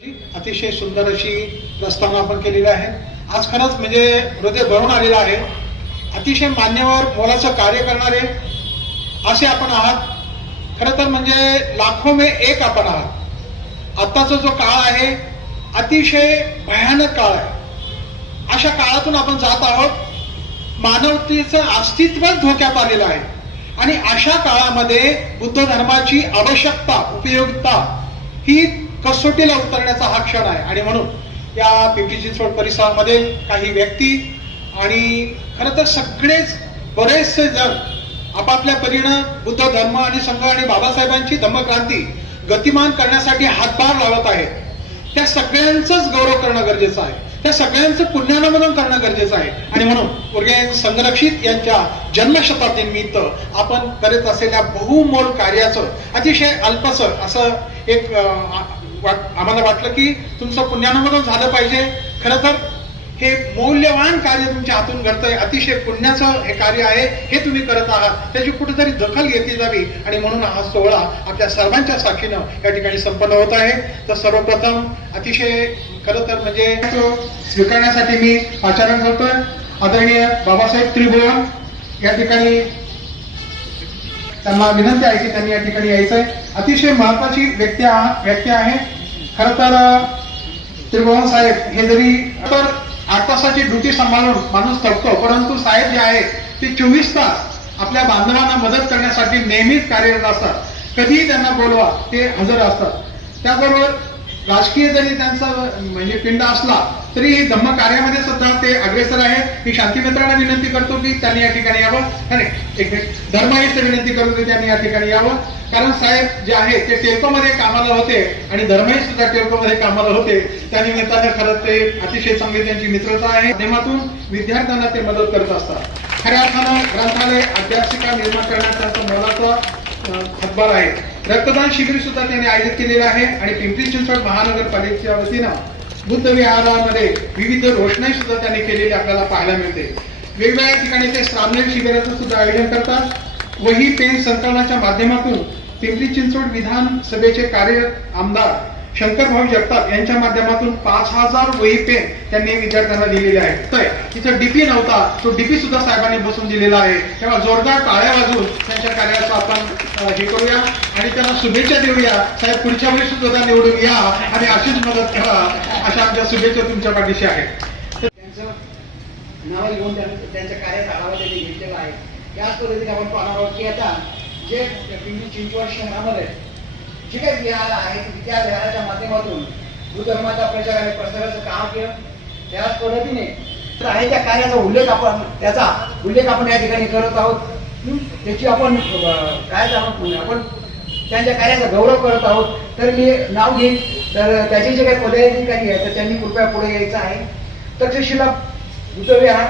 अतिशय सुंदर अशी प्रस्तावना आपण केलेली आहे. आज खरंच म्हणजे हृदय भरून आलेलं आहे. अतिशय मान्यवर मोलाचं कार्य करणारे असे आपण आहात. खरं तर म्हणजे लाखो मे एक आपण आहात. आत्ताचा जो काळ आहे अतिशय भयानक काळ आहे. अशा काळातून आपण जात आहोत. मानवतेचं अस्तित्वच धोक्यात आलेलं आहे. आणि अशा काळामध्ये बुद्ध धर्माची आवश्यकता उपयोगिता ही कसोटीला उतरण्याचा हा क्षण आहे. आणि म्हणून या पिंपरी चिंचवड परिसरामध्ये काही व्यक्ती आणि खरं तर सगळेच बरेचसे जण आपापल्या परीनं बुद्ध धर्म आणि संघ आणि बाबासाहेबांची धम्मक्रांती गतिमान करण्यासाठी हातभार लावत आहेत. त्या सगळ्यांचंच गौरव करणं गरजेचं आहे. त्या सगळ्यांचं पुण्यानुमोदन करणं गरजेचं आहे. आणि म्हणून उर्गे संरक्षित यांच्या जन्मशताब्दीनिमित्त आपण करत असलेल्या बहुमोल कार्याचं अतिशय अल्पसर असं एक आ- आम्हाला वाटलं की तुमचं पुण्यानुमोदन झालं पाहिजे. खरं तर हे मौल्यवान कार्य तुमच्या हातून घडतंय. अतिशय पुण्याचं हे कार्य आहे. हे तुम्ही करत आहात. त्याची कुठेतरी दखल घेतली जावी. आणि म्हणून हा सोहळा आपल्या सर्वांच्या साखीनं या ठिकाणी संपन्न होत आहे. तर सर्वप्रथम अतिशय खरं तर म्हणजे तो स्वीकारण्यासाठी मी आचरण करतोय. आदरणीय बाबासाहेब त्रिभुवन या ठिकाणी त्यांना विनंती आहे की त्यांनी या ठिकाणी यायचंय. अतिशय महत्वाची व्यक्ती व्यक्ती आहे. खर तर त्रिभुवन साहेब हे जरी तर आठ तासाची ड्युटी सांभाळून माणूस थकतो परंतु साहेब जे आहे ते चोवीस तास आपल्या बांधवांना मदत करण्यासाठी नेहमीच कार्यरत असतात. कधीही त्यांना बोलवा ते हजर असतात. त्याबरोबर राजकीय जरी त्यांचा म्हणजे पिंड असला तरी धम्म कार्यामध्ये सुद्धा ते अग्रेसर आहेत. मी शांती मित्रांना विनंती करतो की त्यांनी या ठिकाणी यावं. नाही, एक धर्मयुक्त विनंती करतो की त्यांनी या ठिकाणी यावं. कारण साहेब जे आहे ते टेल्कोमध्ये कामाला होते आणि धर्मही सुद्धा टेल्कोमध्ये कामाला होते. त्या निमित्तानं खरंच ते अतिशय चांगली त्यांची मित्रता आहे. माध्यमातून विद्यार्थ्यांना ते मदत करत असतात. खऱ्या अर्थानं ग्रंथालय अभ्यासिका निर्माण करण्यात त्यांचा मोलाचा हातभार आहे. रक्तदान शिबिर सुद्धा त्यांनी आयोजित केलेलं आहे आणि पिंपरी चिंचवड महानगरपालिकेच्या वतीनं बुद्ध विहारामध्ये विविध रोषणाई सुद्धा त्यांनी केलेली आपल्याला पाहायला मिळते. वेगवेगळ्या ठिकाणी ते श्रामणेर शिबिराचं सुद्धा आयोजन करतात. वही पेन संकलनाच्या माध्यमातून पिंपरी चिंचवड विधानसभेचे कार्य आमदार शंकर भाऊ जगताप यांच्या माध्यमातून पाच हजार वही पेन त्यांनी विद्यार्थ्यांना दिलेले आहेत. तर तिथं डीपी नव्हता तो डीपी सुद्धा साहेबांनी बसून दिलेला आहे. तेव्हा जोरदार टाळ्या वाजून त्यांच्या कार्याचं आपण हे करूया आणि त्यांना शुभेच्छा देऊया. साहेब पुढच्या वेळी सुद्धा निवडून या आणि अशीच मदत करा अशा आमच्या शुभेच्छा तुमच्या पाठीशी आहेत. नावं घेऊन त्यांच्या कार्याचा आढावा त्यांनी घेतलेला आहे. त्याच पद्धतीने आपण पाहणार आहोत की आता जे पिंपरी चिंचवड शहरामध्ये जे काही विहार आहे त्या विहाराच्या माध्यमातून गुरुधर्माचा प्रचार आणि प्रसाराचं काम केलं. त्याच पद्धतीने आहे त्या कार्याचा उल्लेख आपण त्याचा उल्लेख आपण या ठिकाणी करत आहोत. त्याची आपण काय आपण आपण त्यांच्या कार्याचा गौरव करत आहोत. तर मी नाव घेईन. तर त्याचे जे काही पदाधिकारी आहेत तर त्यांनी कृपया पुढे यायचं आहे. तक्षशिला बुद्धविहार